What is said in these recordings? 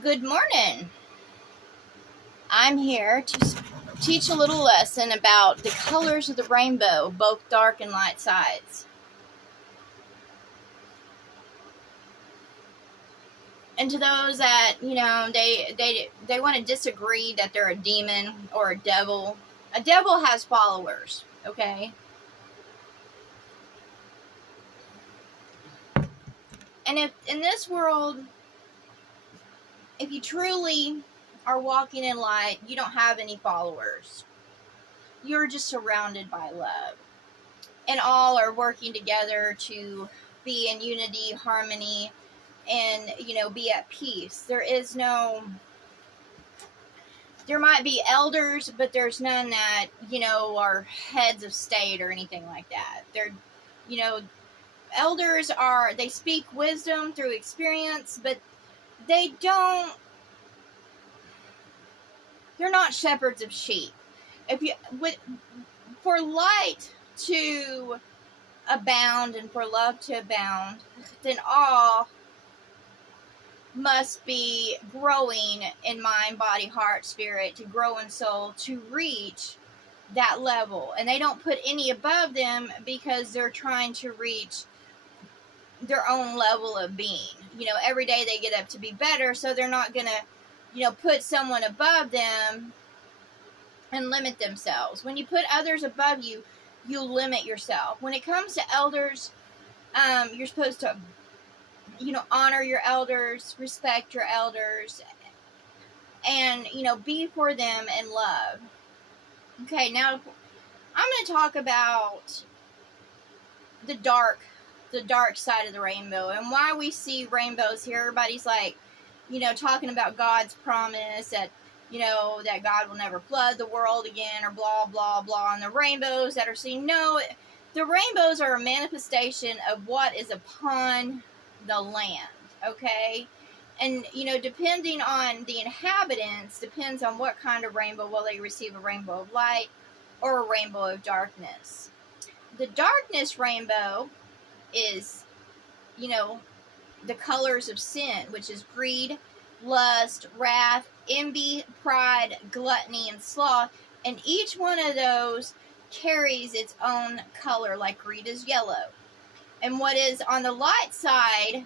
Good morning. I'm here to teach a little lesson about the colors of the rainbow, both dark and light sides. And to those that, they want to disagree that they're a demon or a devil has followers, okay? And if in this world, if you truly are walking in light, you don't have any followers. You're just surrounded by love. And all are working together to be in unity, harmony, and be at peace. There might be elders, but there's none that are heads of state or anything like that. You know elders they speak wisdom through experience, but they don't they're not shepherds of sheep. If you with For light to abound and for love to abound, then all must be growing in mind, body, heart, spirit, to grow in soul, to reach that level. And they don't put any above them because they're trying to reach their own level of being. Every day they get up to be better, so they're not going to, put someone above them and limit themselves. When you put others above you, you limit yourself. When it comes to elders, you're supposed to honor your elders, respect your elders, and be for them in love. Okay, now I'm going to talk about the dark side of the rainbow and why we see rainbows here. Everybody's like, talking about God's promise that that God will never flood the world again, or blah blah blah, and the rainbows that are seen. No, the rainbows are a manifestation of what is upon the land, okay? And depending on the inhabitants, depends on what kind of rainbow. Will they receive a rainbow of light or a rainbow of darkness? The darkness rainbow is the colors of sin, which is greed, lust, wrath, envy, pride, gluttony, and sloth. And each one of those carries its own color, like greed is yellow. And what is on the light side,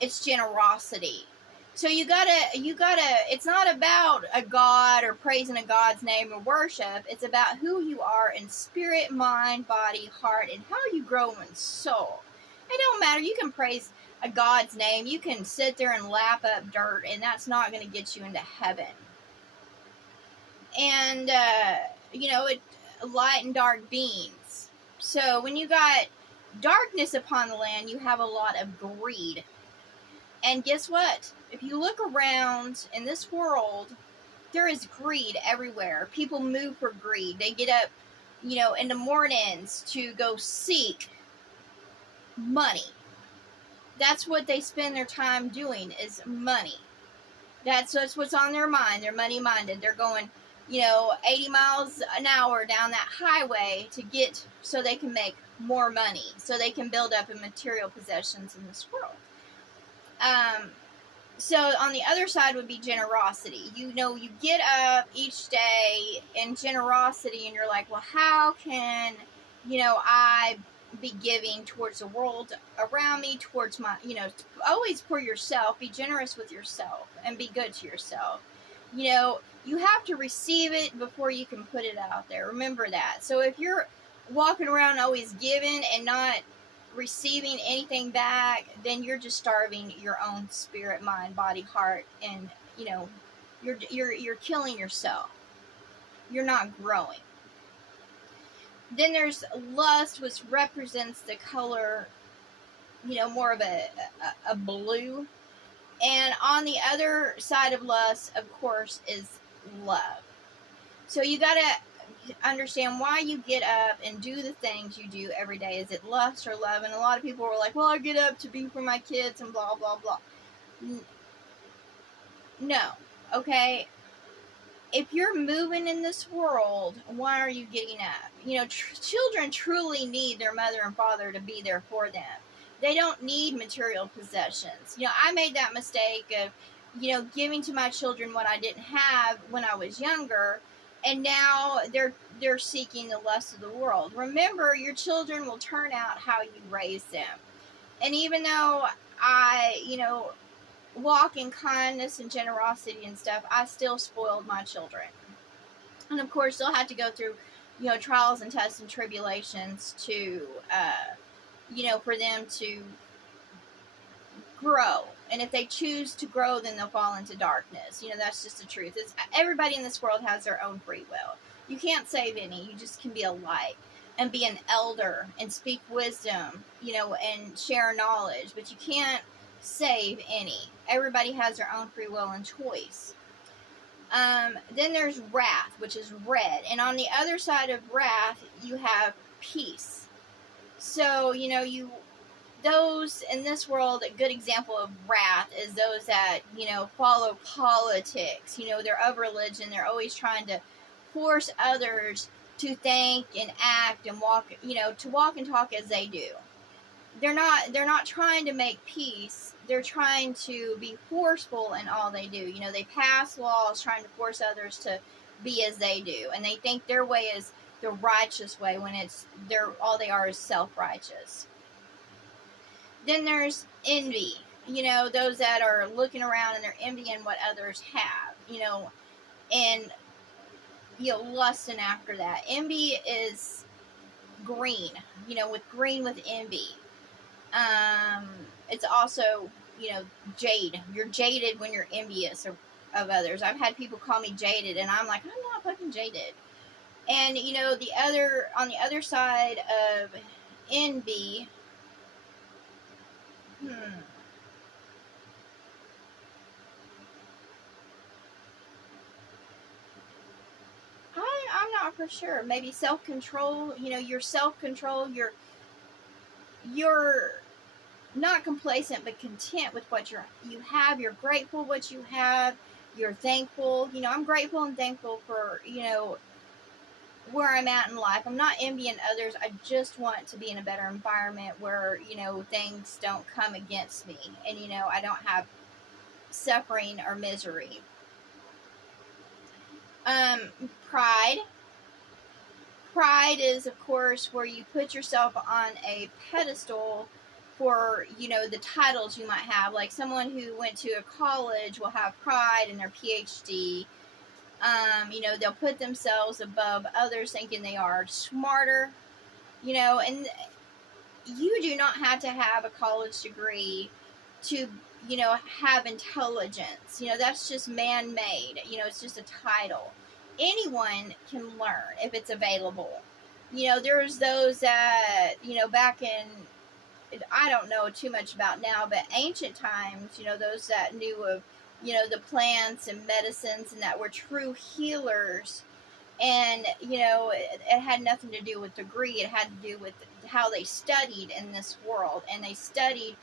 it's generosity. So you gotta, it's not about a God or praising a God's name or worship. It's about who you are in spirit, mind, body, heart, and how you grow in soul. It don't matter. You can praise a God's name. You can sit there and lap up dirt, and that's not going to get you into heaven. And, light and dark beings. So when you got darkness upon the land, you have a lot of greed. And guess what? If you look around in this world, there is greed everywhere. People move for greed. They get up, in the mornings to go seek money. That's what they spend their time doing, is money. That's what's on their mind. They're money minded. They're going, 80 miles an hour down that highway so they can make more money, so they can build up in material possessions in this world. So on the other side would be generosity. You get up each day in generosity, and you're like, well, how can, I be giving towards the world around me, towards my, always for yourself. Be generous with yourself and be good to yourself. You have to receive it before you can put it out there. Remember that. So if you're walking around always giving and not receiving anything back, then you're just starving your own spirit, mind, body, heart, and you're killing yourself. You're not growing. Then there's lust, which represents the color, more of a blue. And on the other side of lust, of course, is love. So you got to understand why you get up and do the things you do every day. Is it lust or love? And a lot of people were like, well, I get up to be for my kids and blah, blah, blah. No. Okay? If you're moving in this world, why are you getting up? Children truly need their mother and father to be there for them. They don't need material possessions. I made that mistake of giving to my children what I didn't have when I was younger, and now they're seeking the lust of the world. Remember, your children will turn out how you raise them. And even though I, walk in kindness and generosity and stuff, I still spoiled my children. And of course, they'll have to go through, trials and tests and tribulations to, for them to grow. And if they choose to grow, then they'll fall into darkness. That's just the truth. Everybody in this world has their own free will. You can't save any. You just can be a light and be an elder and speak wisdom, and share knowledge. But you can't save any. Everybody has their own free will and choice. Then there's wrath, which is red. And on the other side of wrath, you have peace. So, those in this world, a good example of wrath is those that, follow politics. They're of religion. They're always trying to force others to think and act and walk, to walk and talk as they do. They're not trying to make peace. They're trying to be forceful in all they do. They pass laws trying to force others to be as they do. And they think their way is the righteous way when all they are is self-righteous. Then there's envy, those that are looking around and they're envying what others have, and, lusting after that. Envy is green, with envy. It's also, jade. You're jaded when you're envious of others. I've had people call me jaded, and I'm like, I'm not fucking jaded. And, on the other side of envy, I'm not for sure. Maybe self-control. Your self-control. You're not complacent, but content with what you have. You're grateful what you have. You're thankful. I'm grateful and thankful for where I'm at in life. I'm not envying others. I just want to be in a better environment where, things don't come against me and, I don't have suffering or misery. Pride. Pride is, of course, where you put yourself on a pedestal for, the titles you might have. Like someone who went to a college will have pride in their PhD. They'll put themselves above others thinking they are smarter, and you do not have to have a college degree to, have intelligence. That's just man-made. It's just a title. Anyone can learn if it's available. There's those that, back in, I don't know too much about now, but ancient times, those that knew of, the plants and medicines and that were true healers. And, it had nothing to do with degree. It had to do with how they studied in this world. And they studied,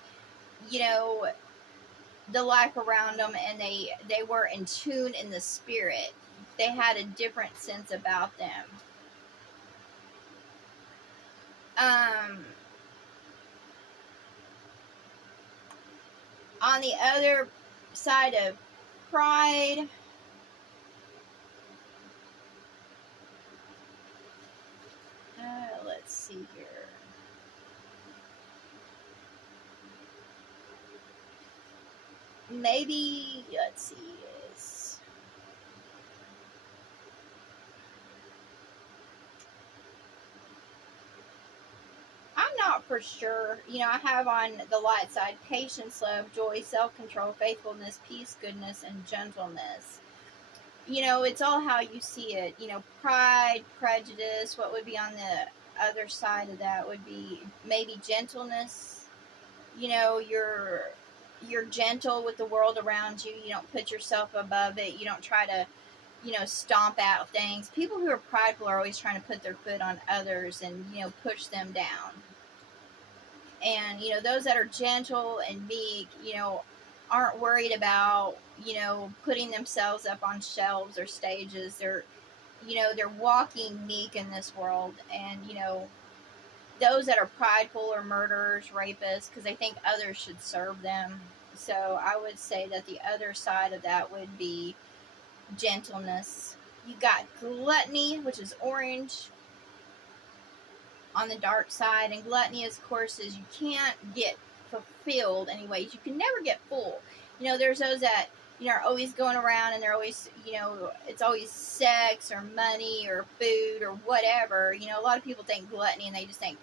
the life around them, and they were in tune in the spirit. They had a different sense about them. On the other side of pride, let's see here. Maybe, let's see, I'm not for sure. I have on the light side patience, love, joy, self-control, faithfulness, peace, goodness, and gentleness. It's all how you see it. Pride, prejudice. What would be on the other side of that would be maybe gentleness. You're gentle with the world around you. You don't put yourself above it. You don't try to, stomp out things. People who are prideful are always trying to put their foot on others and, push them down. And, those that are gentle and meek, aren't worried about, putting themselves up on shelves or stages. They're walking meek in this world. And, those that are prideful are murderers, rapists, because they think others should serve them. So I would say that the other side of that would be gentleness. You got gluttony, which is orange, on the dark side. And gluttony, of course, is you can't get fulfilled anyways. You can never get full. There's those that, are always going around and they're always, it's always sex or money or food or whatever. A lot of people think gluttony and they just think,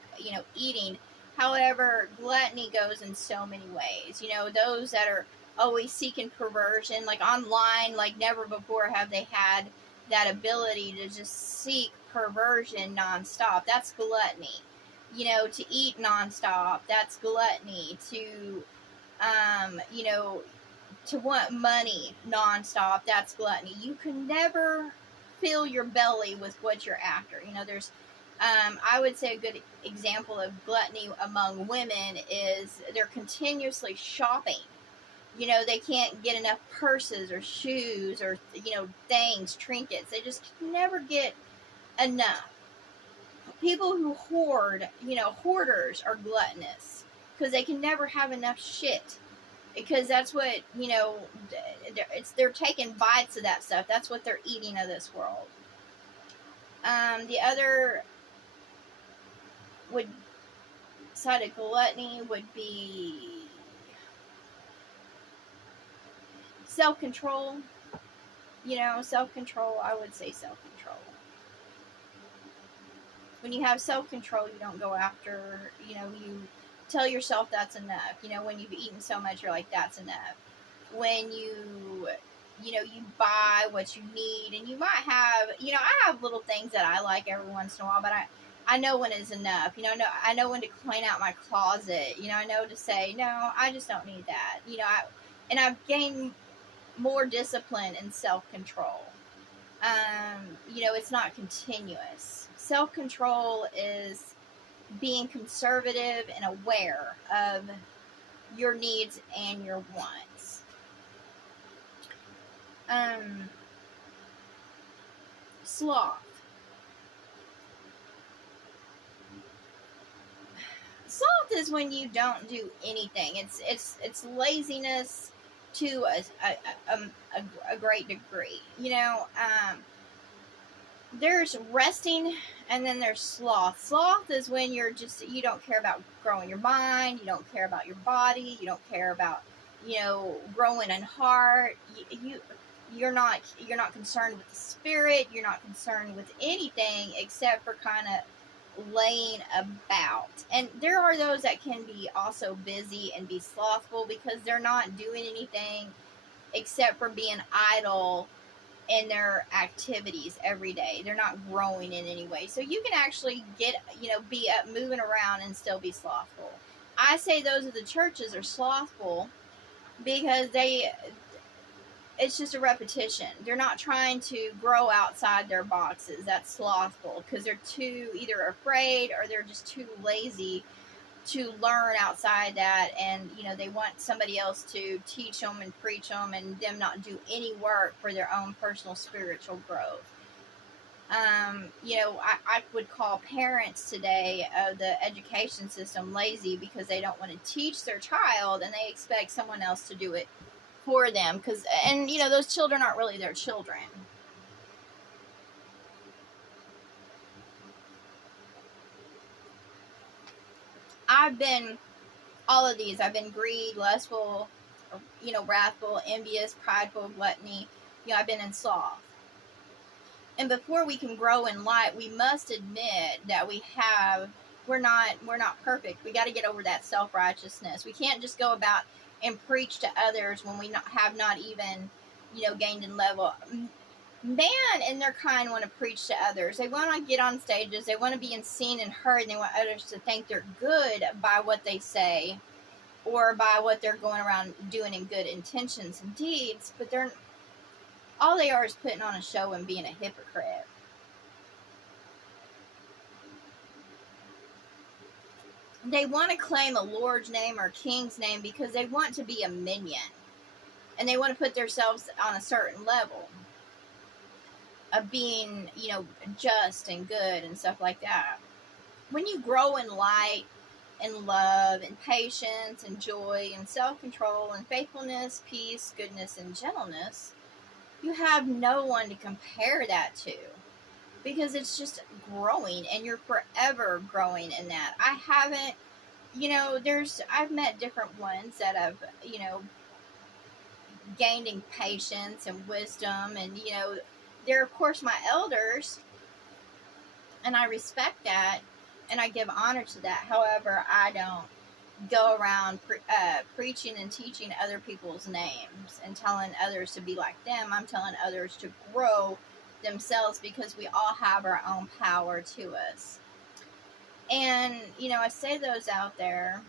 eating. However, gluttony goes in so many ways. Those that are always seeking perversion, like online, like never before have they had that ability to just seek perversion nonstop. That's gluttony. To eat nonstop, that's gluttony. To want money nonstop, that's gluttony. You can never fill your belly with what you're after. There's I would say a good example of gluttony among women is they're continuously shopping. They can't get enough purses or shoes or, things, trinkets. They just never get enough. People who hoard, hoarders are gluttonous because they can never have enough shit. Because that's what, they're taking bites of that stuff. That's what they're eating of this world. The other side of gluttony would be self-control. Self-control, I would say self-control. When you have self-control, you don't go after, you tell yourself that's enough. When you've eaten so much, you're like, that's enough. When you buy what you need, and you might have, I have little things that I like every once in a while, but I know when it's enough. I know when to clean out my closet. I know to say, no, I just don't need that. And I've gained more discipline and self-control. It's not continuous. Self-control is being conservative and aware of your needs and your wants. Sloth. Sloth is when you don't do anything. It's laziness to a great degree. There's resting, and then there's sloth. Sloth is when you don't care about growing your mind, you don't care about your body, you don't care about, growing in heart. You're not concerned with the spirit. You're not concerned with anything except for kind of laying about. And there are those that can be also busy and be slothful because they're not doing anything except for being idle in their activities every day. They're not growing in any way. So you can actually be up moving around and still be slothful. I say those of the churches are slothful because it's just a repetition. They're not trying to grow outside their boxes. That's slothful because they're too either afraid or they're just too lazy to learn outside that, and they want somebody else to teach them and preach them, and them not do any work for their own personal spiritual growth. I would call parents today of the education system lazy because they don't want to teach their child and they expect someone else to do it for them, and those children aren't really their children. I've been all of these. I've been greed, lustful, wrathful, envious, prideful, gluttony. I've been in sloth. And before we can grow in light, we must admit that we're not perfect. We got to get over that self-righteousness. We can't just go about and preach to others when we have not even, gained in level. Man and their kind want to preach to others. They want to get on stages. They want to be seen and heard. And they want others to think they're good by what they say or by what they're going around doing in good intentions and deeds. But all they are is putting on a show and being a hypocrite. They want to claim a Lord's name or King's name because they want to be a minion. And they want to put themselves on a certain level of being, just and good and stuff like that. When you grow in light, and love and patience and joy and self-control and faithfulness, peace, goodness, and gentleness, you have no one to compare that to, because it's just growing and you're forever growing in that. I haven't, I've met different ones that have, gained in patience and wisdom, and, they're, of course, my elders, and I respect that, and I give honor to that. However, I don't go around preaching and teaching other people's names and telling others to be like them. I'm telling others to grow themselves, because we all have our own power to us. And, I say those out there.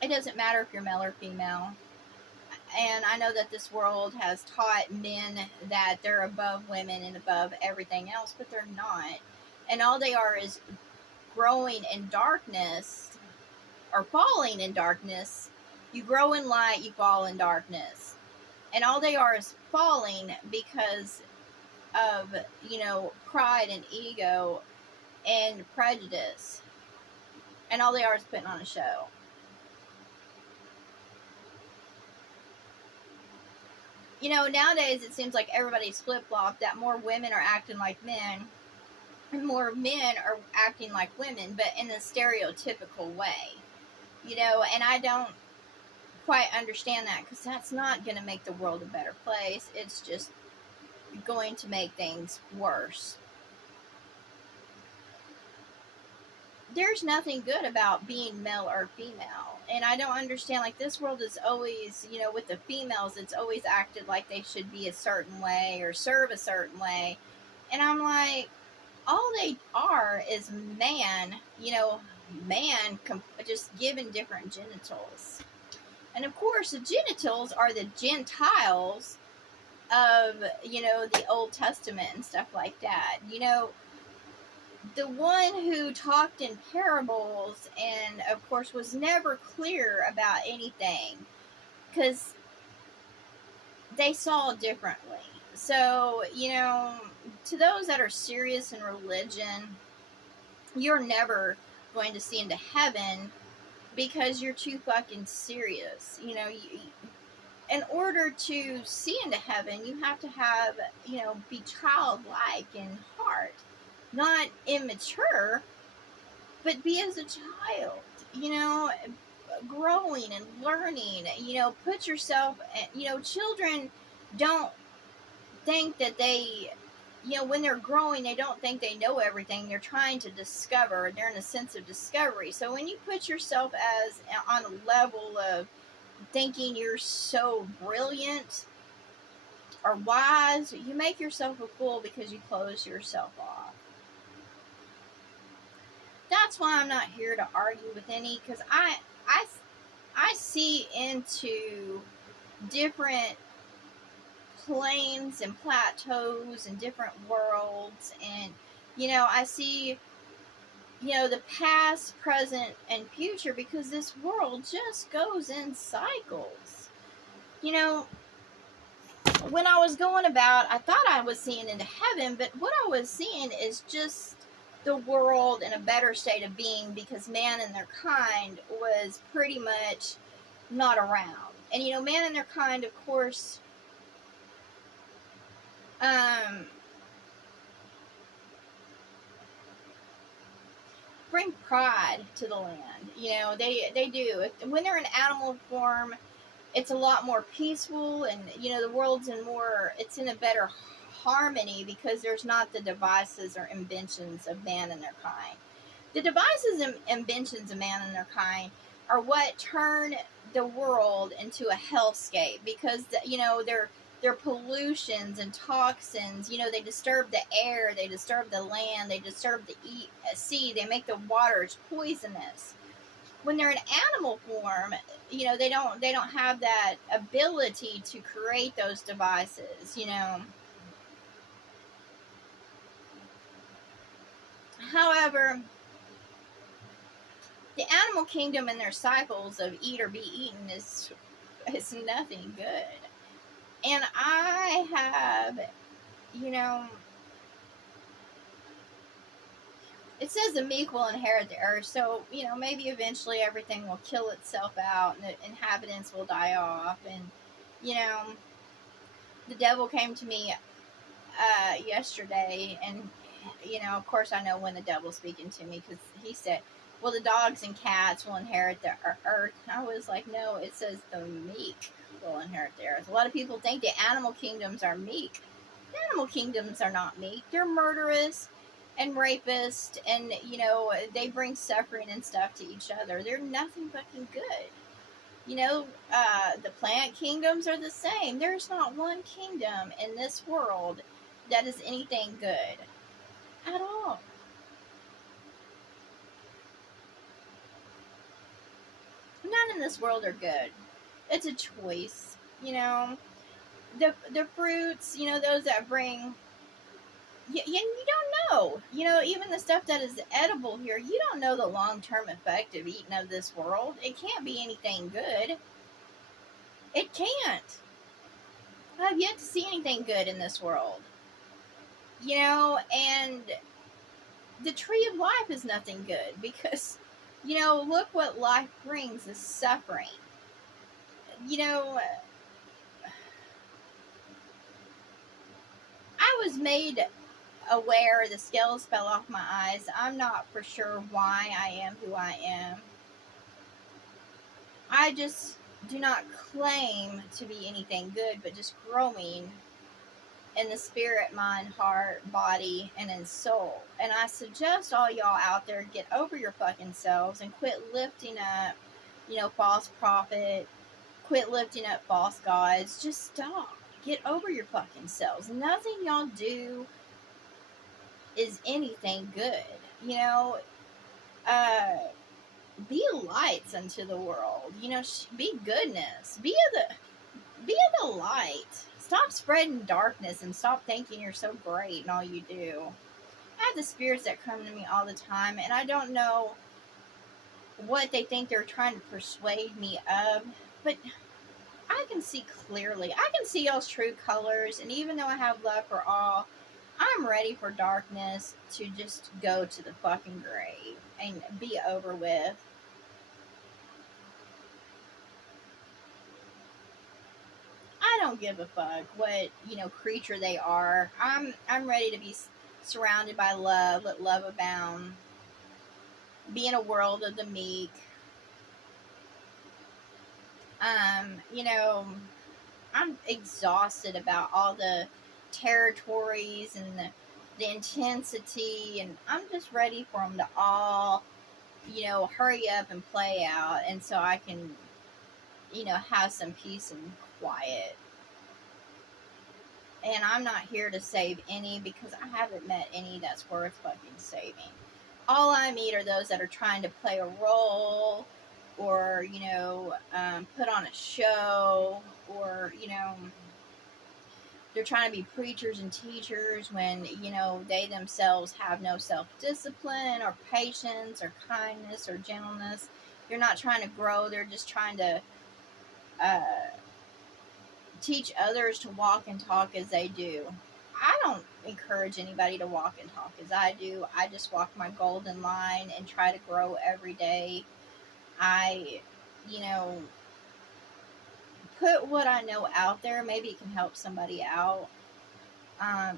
It doesn't matter if you're male or female. And I know that this world has taught men that they're above women and above everything else, but they're not. And all they are is growing in darkness, or falling in darkness. You grow in light, you fall in darkness. And all they are is falling because of, pride and ego and prejudice. And all they are is putting on a show. Nowadays it seems like everybody's flip-flopped, that more women are acting like men and more men are acting like women, but in a stereotypical way. And I don't quite understand that, because that's not going to make the world a better place. It's just going to make things worse. There's nothing good about being male or female. And I don't understand, like, this world is always, with the females, it's always acted like they should be a certain way or serve a certain way. And I'm like, all they are is man, just given different genitals. And of course, the genitals are the Gentiles of, the Old Testament and stuff like that. The one who talked in parables and, of course, was never clear about anything, because they saw differently. So, to those that are serious in religion, you're never going to see into heaven, because you're too fucking serious. In order to see into heaven, you have to have, be childlike in heart. Not immature, but be as a child, growing and learning, put yourself, children don't think that they, when they're growing, they don't think they know everything. They're trying to discover. They're in a sense of discovery. So when you put yourself as on a level of thinking you're so brilliant or wise, you make yourself a fool, because you close yourself off. That's why I'm not here to argue with any, because I see into different planes and plateaus and different worlds, and I see the past, present, and future, because this world just goes in cycles. When I was going about, I thought I was seeing into heaven, but what I was seeing is just the world in a better state of being, because man and their kind was pretty much not around. And man and their kind, of course, bring pride to the land. They do. When they're in animal form, it's a lot more peaceful, and the world's it's in a better harmony, because there's not the devices or inventions of man and their kind. The devices and inventions of man and their kind are what turn the world into a hellscape, because they're pollutions and toxins. They disturb the air, they disturb the land, they disturb the sea, they make the waters poisonous. When they're in animal form, they don't have that ability to create those devices. However, the animal kingdom and their cycles of eat or be eaten is nothing good. And I have, it says the meek will inherit the earth. So, maybe eventually everything will kill itself out and the inhabitants will die off. And, you know, the devil came to me yesterday, and, of course I know when the devil's speaking to me, because he said, well, the dogs and cats will inherit the earth. I was like, no, it says the meek will inherit the earth. A lot of people think the animal kingdoms are meek. The animal kingdoms are not meek. They're murderous and rapist, and they bring suffering and stuff to each other. They're nothing fucking good. The plant kingdoms are the same. There's not one kingdom in this world that is anything good at all. None in this world are good. It's a choice. The fruits, those that bring, you don't know. Even the stuff that is edible here, you don't know the long-term effect of eating of this world. It can't be anything good. It can't. I've yet to see anything good in this world. And the tree of life is nothing good, because, look what life brings is suffering. I was made aware the scales fell off my eyes. I'm not for sure why I am who I am. I just do not claim to be anything good, but just growing in the spirit, mind, heart, body, and in soul. And I suggest all y'all out there get over your fucking selves and quit lifting up, false prophet, quit lifting up false gods. Just stop. Get over your fucking selves. Nothing y'all do is anything good. Be lights unto the world. Be goodness. Be the light. Stop spreading darkness and stop thinking you're so great and all you do. I have the spirits that come to me all the time, and I don't know what they think they're trying to persuade me of, but I can see clearly. I can see y'all's true colors, and even though I have love for all, I'm ready for darkness to just go to the fucking grave and be over with. I don't give a fuck what, creature they are. I'm ready to be surrounded by love, let love abound, be in a world of the meek. I'm exhausted about all the territories and the intensity, and I'm just ready for them to all, hurry up and play out, and so I can, have some peace and quiet. And I'm not here to save any, because I haven't met any that's worth fucking saving. All I meet are those that are trying to play a role, or, put on a show, or, they're trying to be preachers and teachers when, they themselves have no self-discipline or patience or kindness or gentleness. They're not trying to grow. They're just trying to teach others to walk and talk as they do. I don't encourage anybody to walk and talk as I do. I just walk my golden line and try to grow every day. I, put what I know out there. Maybe it can help somebody out.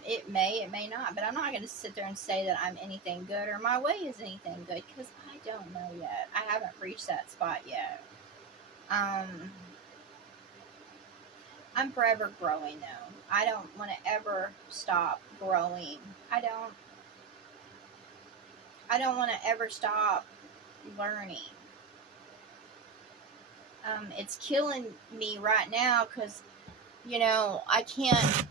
It may not, but I'm not going to sit there and say that I'm anything good or my way is anything good, because I don't know yet. I haven't reached that spot yet. I'm forever growing, though. I don't want to ever stop growing. I don't want to ever stop learning. It's killing me right now because, I can't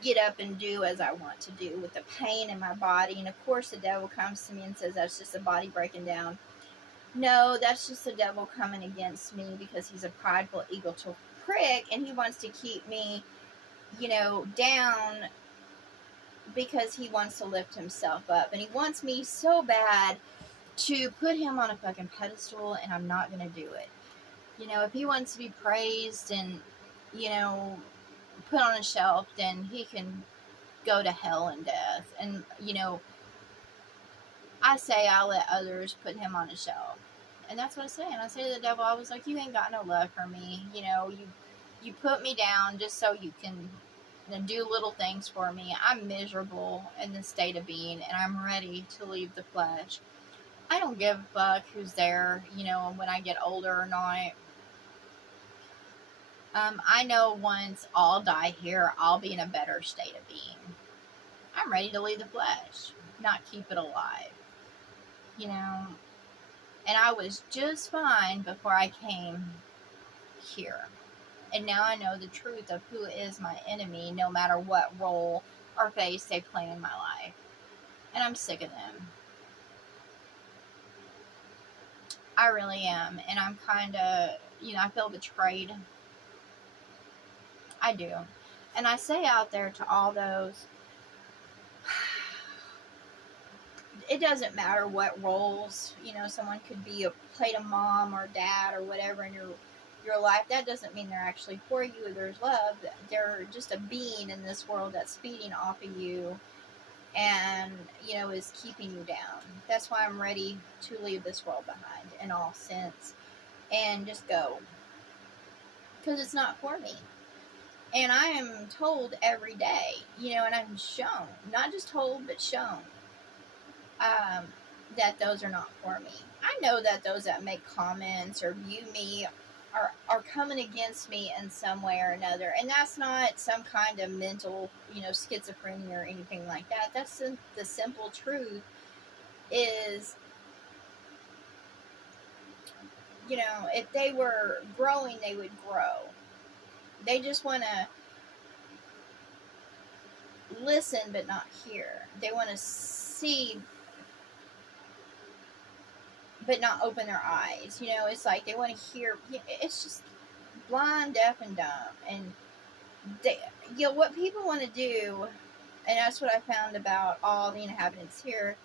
get up and do as I want to do with the pain in my body. And of course the devil comes to me and says that's just a body breaking down. No, that's just the devil coming against me because he's a prideful, egotistical prick, and he wants to keep me, down because he wants to lift himself up. And he wants me so bad to put him on a fucking pedestal, and I'm not going to do it. If he wants to be praised and, put on a shelf, then he can go to hell and death. And, I say I let others put him on a shelf. And that's what I say. And I say to the devil, I was like, you ain't got no love for me. You put me down just so you can do little things for me. I'm miserable in this state of being, and I'm ready to leave the flesh. I don't give a fuck who's there, when I get older or not. I know once I'll die here, I'll be in a better state of being. I'm ready to leave the flesh, not keep it alive. And I was just fine before I came here. And now I know the truth of who is my enemy, no matter what role or face they play in my life. And I'm sick of them. I really am. And I'm kind of, I feel betrayed. I do. And I say out there to all those, it doesn't matter what roles, someone could be played a mom or dad or whatever in your life. That doesn't mean they're actually for you. There's love. They're just a being in this world that's feeding off of you and, is keeping you down. That's why I'm ready to leave this world behind in all sense and just go. Because it's not for me. And I am told every day, and I'm shown, not just told, but shown, that those are not for me. I know that those that make comments or view me are coming against me in some way or another. And that's not some kind of mental, schizophrenia or anything like that. That's the simple truth is, if they were growing, they would grow. They just want to listen but not hear. They want to see but not open their eyes. It's like they want to hear. It's just blind, deaf, and dumb. And they, what people want to do, and that's what I found about all the inhabitants here,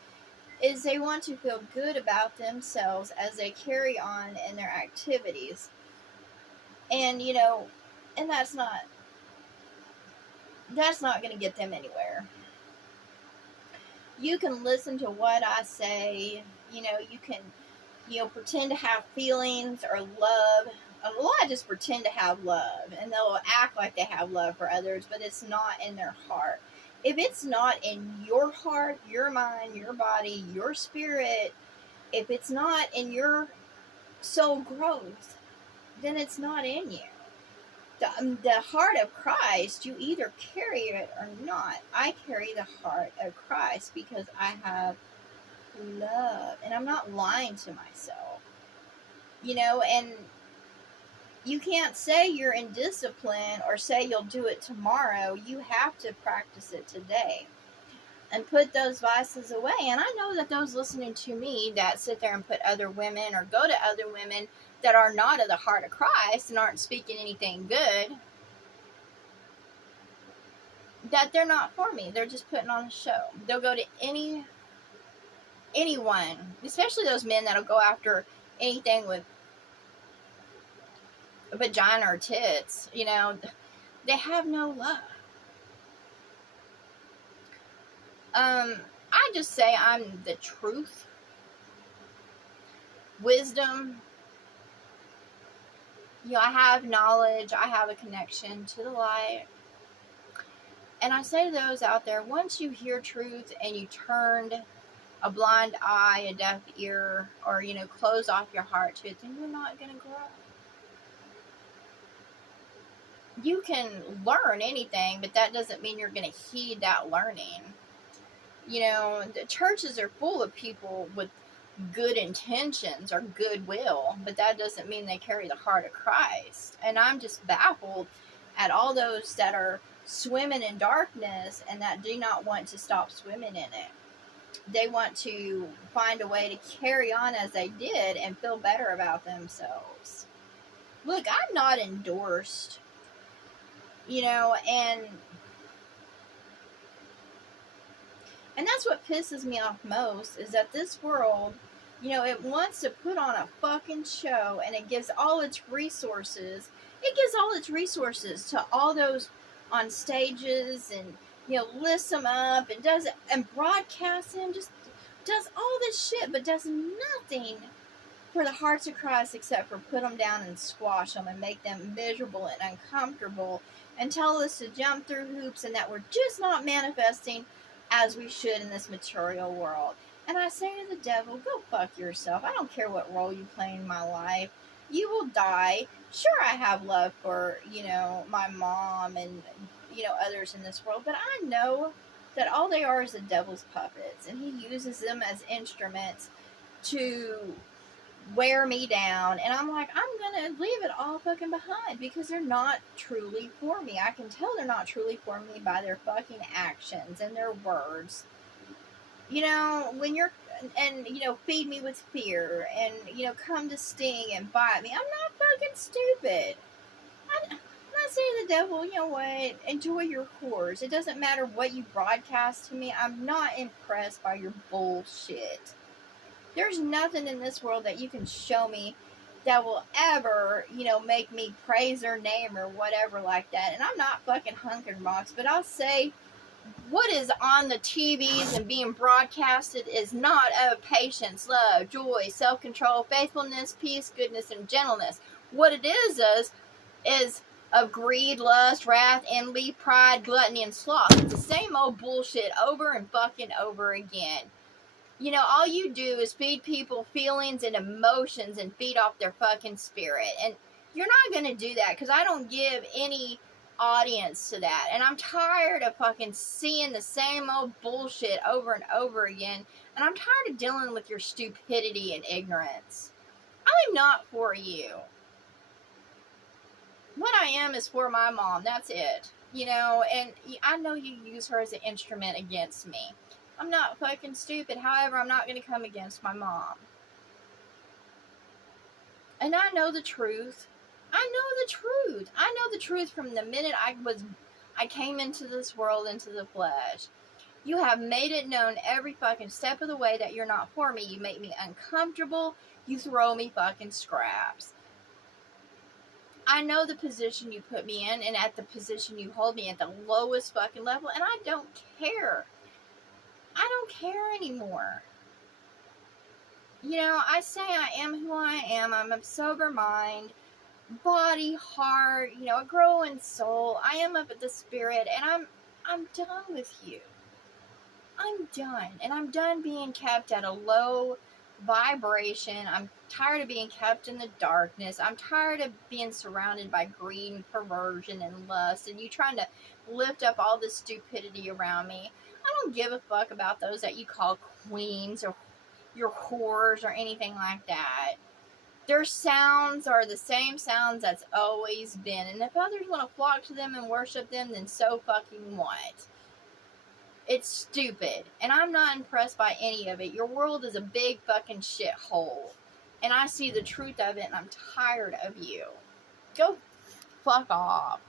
is they want to feel good about themselves as they carry on in their activities. And, and that's not going to get them anywhere. You can listen to what I say, you can, pretend to have feelings or love. A lot just pretend to have love, and they'll act like they have love for others, but it's not in their heart. If it's not in your heart, your mind, your body, your spirit, if it's not in your soul growth, then it's not in you. The heart of Christ, you either carry it or not. I carry the heart of Christ because I have love, and I'm not lying to myself. And you can't say you're in discipline or say you'll do it tomorrow. You have to practice it today and put those vices away. And I know that those listening to me that sit there and put other women or go to other women that are not of the heart of Christ and aren't speaking anything good, that they're not for me. They're just putting on a show. They'll go to anyone, especially those men that'll go after anything with a vagina or tits. They have no love. I just say I'm the truth, wisdom. I have knowledge. I have a connection to the light. And I say to those out there, once you hear truth and you turned a blind eye, a deaf ear, or, close off your heart to it, then you're not going to grow. You can learn anything, but that doesn't mean you're going to heed that learning. The churches are full of people with good intentions or goodwill, but that doesn't mean they carry the heart of Christ. And I'm just baffled at all those that are swimming in darkness and that do not want to stop swimming in it. They want to find a way to carry on as they did and feel better about themselves. Look, I'm not endorsed, and that's what pisses me off most, is that this world, it wants to put on a fucking show, and it gives all its resources. It gives all its resources to all those on stages and, lifts them up and does it and broadcasts them. Just does all this shit, but does nothing for the hearts of Christ except for put them down and squash them and make them miserable and uncomfortable and tell us to jump through hoops and that we're just not manifesting as we should in this material world. And I say to the devil, go fuck yourself. I don't care what role you play in my life. You will die. Sure, I have love for, my mom and, others in this world, but I know that all they are is the devil's puppets, and he uses them as instruments to wear me down. And I'm like, I'm gonna leave it all fucking behind because they're not truly for me. I can tell they're not truly for me by their fucking actions and their words. When you're, and, feed me with fear and, come to sting and bite me. I'm not fucking stupid. I say to the devil, you know what, enjoy your whores. It doesn't matter what you broadcast to me. I'm not impressed by your bullshit. There's nothing in this world that you can show me that will ever, make me praise their name or whatever like that. And I'm not fucking hunking rocks, but I'll say what is on the TVs and being broadcasted is not of patience, love, joy, self-control, faithfulness, peace, goodness, and gentleness. What it is of greed, lust, wrath, envy, pride, gluttony, and sloth. It's the same old bullshit over and fucking over again. All you do is feed people feelings and emotions and feed off their fucking spirit. And you're not going to do that because I don't give any audience to that. And I'm tired of fucking seeing the same old bullshit over and over again. And I'm tired of dealing with your stupidity and ignorance. I'm not for you. What I am is for my mom. That's it. And I know you use her as an instrument against me. I'm not fucking stupid. However, I'm not going to come against my mom. And I know the truth. I know the truth from the minute I came into this world, into the flesh. You have made it known every fucking step of the way that you're not for me. You make me uncomfortable. You throw me fucking scraps. I know the position you put me in and at the position you hold me at the lowest fucking level, and I don't care. I don't care anymore. I say I am who I am. I'm of sober mind, body, heart, a growing soul. I am of the spirit, and I'm done with you. I'm done. And I'm done being kept at a low vibration. I'm tired of being kept in the darkness. I'm tired of being surrounded by greed and perversion and lust, and you trying to lift up all this stupidity around me. I don't give a fuck about those that you call queens or your whores or anything like that. Their sounds are the same sounds that's always been. And if others want to flock to them and worship them, then so fucking what? It's stupid. And I'm not impressed by any of it. Your world is a big fucking shithole. And I see the truth of it, and I'm tired of you. Go fuck off.